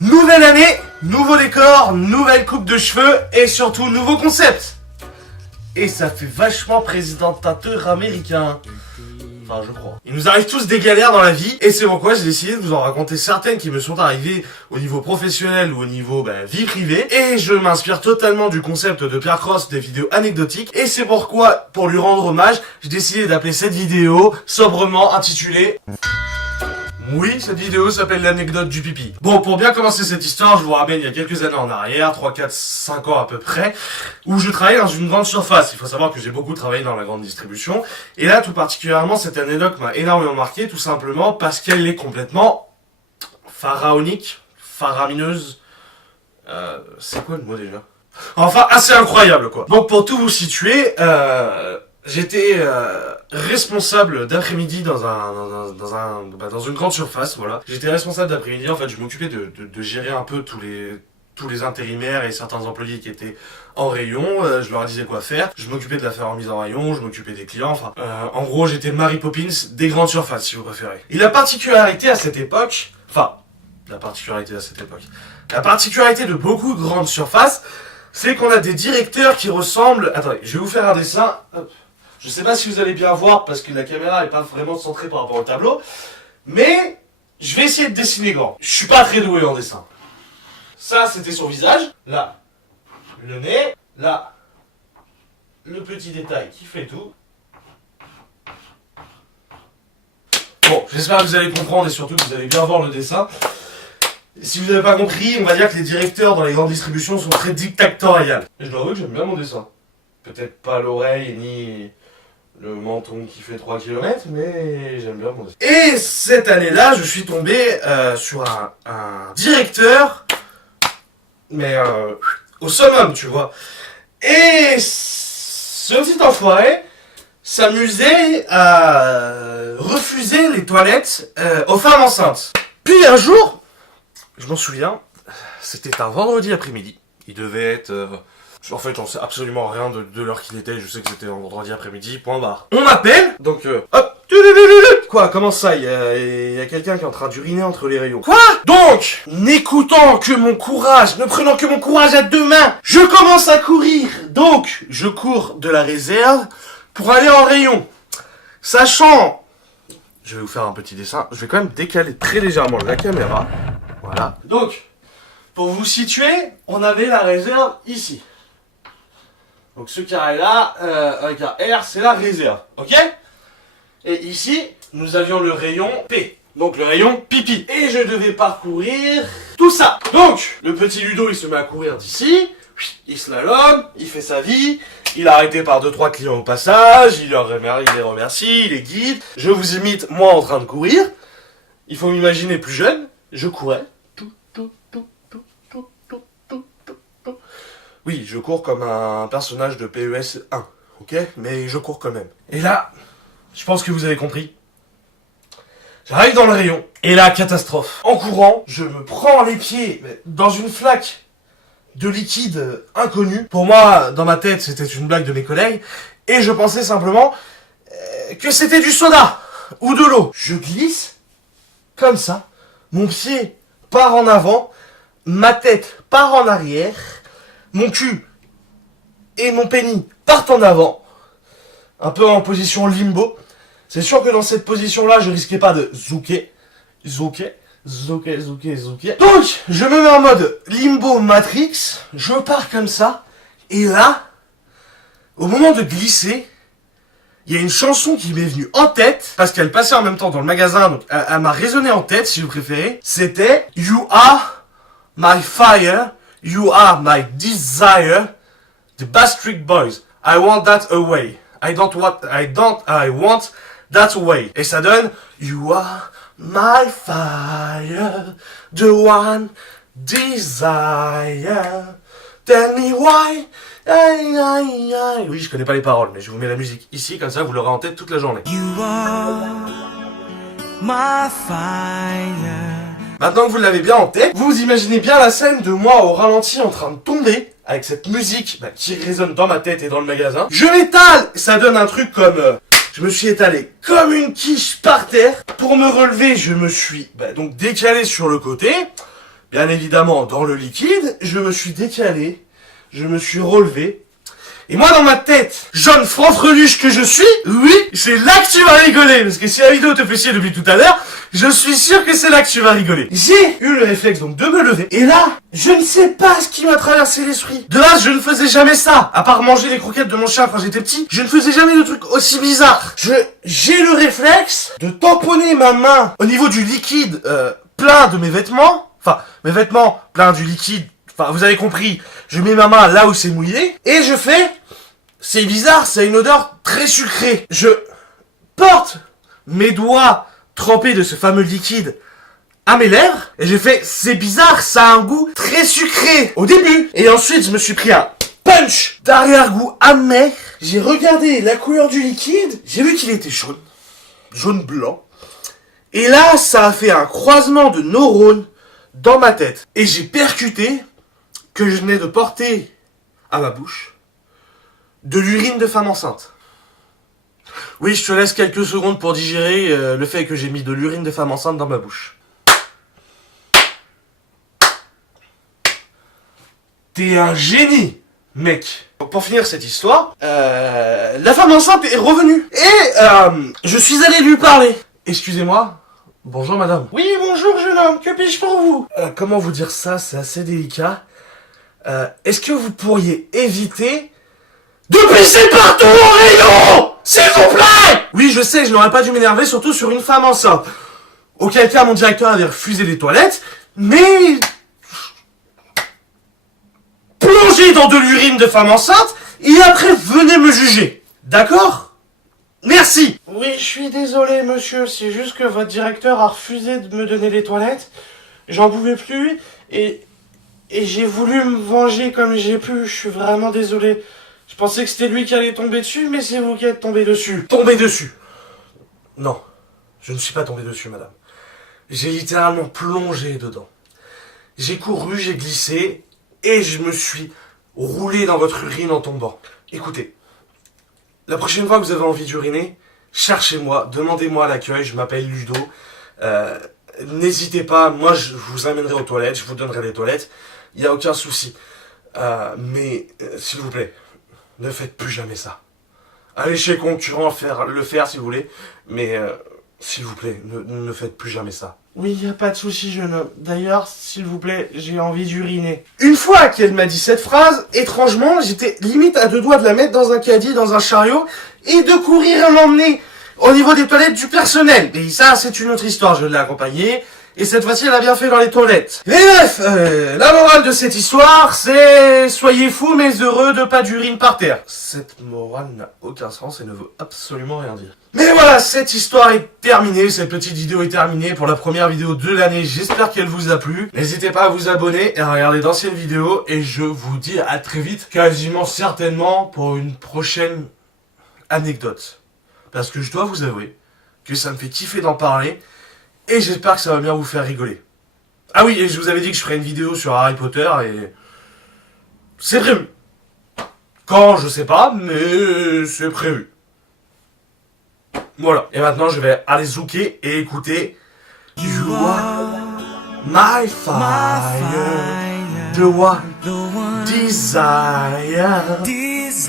Nouvelle année, nouveau décor, nouvelle coupe de cheveux et surtout nouveau concept. Et ça fait vachement présentateur américain. Enfin, je crois. Il nous arrive tous des galères dans la vie et c'est pourquoi j'ai décidé de vous en raconter certaines qui me sont arrivées au niveau professionnel ou au niveau vie privée. Et je m'inspire totalement du concept de Pierre Cross des vidéos anecdotiques. Et c'est pourquoi, pour lui rendre hommage, j'ai décidé d'appeler cette vidéo sobrement intitulée... Oui, cette vidéo s'appelle l'anecdote du pipi. Bon, pour bien commencer cette histoire, je vous ramène il y a quelques années en arrière, 3, 4, 5 ans à peu près, où je travaillais dans une grande surface. Il faut savoir que j'ai beaucoup travaillé dans la grande distribution. Et là, tout particulièrement, cette anecdote m'a énormément marqué, tout simplement parce qu'elle est complètement pharaonique, faramineuse. C'est quoi le mot déjà? Enfin, assez incroyable, quoi. Donc, pour tout vous situer, j'étais responsable d'après-midi dans une grande surface, voilà. J'étais responsable d'après-midi, en fait, je m'occupais de gérer un peu tous les intérimaires et certains employés qui étaient en rayon, je leur disais quoi faire, je m'occupais de la faire en mise en rayon, je m'occupais des clients, enfin, en gros, j'étais le Mary Poppins des grandes surfaces, si vous préférez. Et la particularité à cette époque de beaucoup de grandes surfaces, c'est qu'on a des directeurs qui ressemblent... Attendez, je vais vous faire un dessin. Hop. Je sais pas si vous allez bien voir parce que la caméra est pas vraiment centrée par rapport au tableau. Mais je vais essayer de dessiner grand. Je suis pas très doué en dessin. Ça, c'était son visage. Là, le nez. Là, le petit détail qui fait tout. Bon, j'espère que vous allez comprendre et surtout que vous allez bien voir le dessin. Si vous n'avez pas compris, on va dire que les directeurs dans les grandes distributions sont très dictatoriales. Et je dois avouer que j'aime bien mon dessin. Peut-être pas l'oreille ni le menton qui fait 3 km, mais j'aime bien mon dessin. Et cette année-là, je suis tombé sur un directeur, mais au summum, tu vois. Et ce petit enfoiré s'amusait à refuser les toilettes aux femmes enceintes. Puis un jour... Je m'en souviens, c'était un vendredi après-midi. Il devait être... En fait, j'en sais absolument rien de l'heure qu'il était. Je sais que c'était un vendredi après-midi, point barre. On m'appelle, donc hop. Quoi, comment ça? Il y a quelqu'un qui est en train d'uriner entre les rayons. Quoi? Donc, ne prenant que mon courage à deux mains, je commence à courir. Donc, je cours de la réserve pour aller en rayon. Sachant... Je vais vous faire un petit dessin. Je vais quand même décaler très légèrement la caméra. Voilà. Donc, pour vous situer, on avait la réserve ici. Donc ce carré-là, avec un R, c'est la réserve. Ok? Et ici, nous avions le rayon P. Donc le rayon pipi. Et je devais parcourir tout ça. Donc, le petit Ludo, il se met à courir d'ici. Il slalom, il fait sa vie. Il est arrêté par 2-3 clients au passage. Il les remercie, il les guide. Je vous imite, moi, en train de courir. Il faut m'imaginer plus jeune. Je courais. Oui, je cours comme un personnage de PES 1, ok? Mais je cours quand même. Et là, je pense que vous avez compris. J'arrive dans le rayon, et là, catastrophe. En courant, je me prends les pieds dans une flaque de liquide inconnu. Pour moi, dans ma tête, c'était une blague de mes collègues, et je pensais simplement que c'était du soda ou de l'eau. Je glisse, comme ça, mon pied part en avant, ma tête part en arrière, mon cul et mon pénis partent en avant, un peu en position limbo. C'est sûr que dans cette position-là, je risquais pas de zouker. Donc, je me mets en mode limbo matrix, je pars comme ça, et là, au moment de glisser, il y a une chanson qui m'est venue en tête, parce qu'elle passait en même temps dans le magasin, donc elle m'a résonné en tête, si vous préférez. C'était You Are My Fire, You Are My Desire, The Backstreet Boys. I want that away. I want that way. Et ça donne You Are My Fire, The One Desire. Tell me why. Oui, je connais pas les paroles, mais je vous mets la musique ici, comme ça vous l'aurez en tête toute la journée. You are my fire. Maintenant que vous l'avez bien en tête, vous imaginez bien la scène de moi au ralenti en train de tomber, avec cette musique qui résonne dans ma tête et dans le magasin. Je m'étale. Ça donne un truc comme... je me suis étalé comme une quiche par terre. Pour me relever, je me suis donc décalé sur le côté. bien évidemment, dans le liquide, je me suis décalé, je me suis relevé. Et moi, dans ma tête, jeune fanfreluche que je suis, oui, c'est là que tu vas rigoler. Parce que si la vidéo te fait chier depuis tout à l'heure, je suis sûr que c'est là que tu vas rigoler. J'ai eu le réflexe donc de me lever. Et là, je ne sais pas ce qui m'a traversé l'esprit. De base, je ne faisais jamais ça. À part manger les croquettes de mon chat quand j'étais petit, je ne faisais jamais de trucs aussi bizarres. J'ai le réflexe de tamponner ma main au niveau du liquide plein de mes vêtements. Enfin, mes vêtements pleins du liquide. Enfin, vous avez compris, je mets ma main là où c'est mouillé, et je fais... C'est bizarre, ça a une odeur très sucrée. Je porte mes doigts trempés de ce fameux liquide à mes lèvres, et j'ai fait, c'est bizarre, ça a un goût très sucré au début. Et ensuite, je me suis pris un punch d'arrière-goût amer. J'ai regardé la couleur du liquide, j'ai vu qu'il était jaune, jaune-blanc. Et là, ça a fait un croisement de neurones dans ma tête. Et j'ai percuté que je venais de porter à ma bouche de l'urine de femme enceinte. Oui, je te laisse quelques secondes pour digérer le fait que j'ai mis de l'urine de femme enceinte dans ma bouche. T'es un génie, mec. Pour finir cette histoire, la femme enceinte est revenue. Et je suis allé lui parler. Excusez-moi. Bonjour madame. Oui, bonjour jeune homme, que puis-je pour vous? Comment vous dire ça, c'est assez délicat. Est-ce que vous pourriez éviter de pisser partout au rayon, s'il vous plaît? Oui, je sais, je n'aurais pas dû m'énerver, surtout sur une femme enceinte. Auquel cas, mon directeur avait refusé les toilettes, mais... plongez dans de l'urine de femme enceinte, et après, venez me juger. D'accord? Merci. Oui, je suis désolé, monsieur, c'est juste que votre directeur a refusé de me donner les toilettes. J'en pouvais plus, et j'ai voulu me venger comme j'ai pu, je suis vraiment désolé. Je pensais que c'était lui qui allait tomber dessus, mais c'est vous qui êtes tombé dessus. Tombé dessus? Non, je ne suis pas tombé dessus, madame. J'ai littéralement plongé dedans. J'ai couru, j'ai glissé, et je me suis roulé dans votre urine en tombant. Écoutez, la prochaine fois que vous avez envie d'uriner, cherchez-moi, demandez-moi à l'accueil, je m'appelle Ludo. N'hésitez pas, moi je vous amènerai aux toilettes, je vous donnerai les toilettes, il n'y a aucun souci. Mais, s'il vous plaît, ne faites plus jamais ça. Allez chez le concurrent le faire si vous voulez, mais s'il vous plaît, ne faites plus jamais ça. Oui, y a pas de souci, jeune homme. D'ailleurs, s'il vous plaît, j'ai envie d'uriner. Une fois qu'elle m'a dit cette phrase, étrangement, j'étais limite à deux doigts de la mettre dans un caddie, dans un chariot, et de courir l'emmener au niveau des toilettes du personnel. Et ça, c'est une autre histoire, je l'ai accompagnée. Et cette fois-ci, elle a bien fait dans les toilettes. Et bref, la morale de cette histoire, c'est... soyez fous mais heureux de pas d'urine par terre. Cette morale n'a aucun sens et ne veut absolument rien dire. Mais voilà, cette histoire est terminée, cette petite vidéo est terminée pour la première vidéo de l'année. J'espère qu'elle vous a plu. N'hésitez pas à vous abonner et à regarder d'anciennes vidéos. Et je vous dis à très vite, quasiment certainement, pour une prochaine anecdote. Parce que je dois vous avouer que ça me fait kiffer d'en parler. Et j'espère que ça va bien vous faire rigoler. Ah oui, et je vous avais dit que je ferais une vidéo sur Harry Potter et... c'est prévu. Quand, je sais pas, mais c'est prévu. Voilà. Et maintenant, je vais aller zouker et écouter... You are my fire, the one desire. Peace.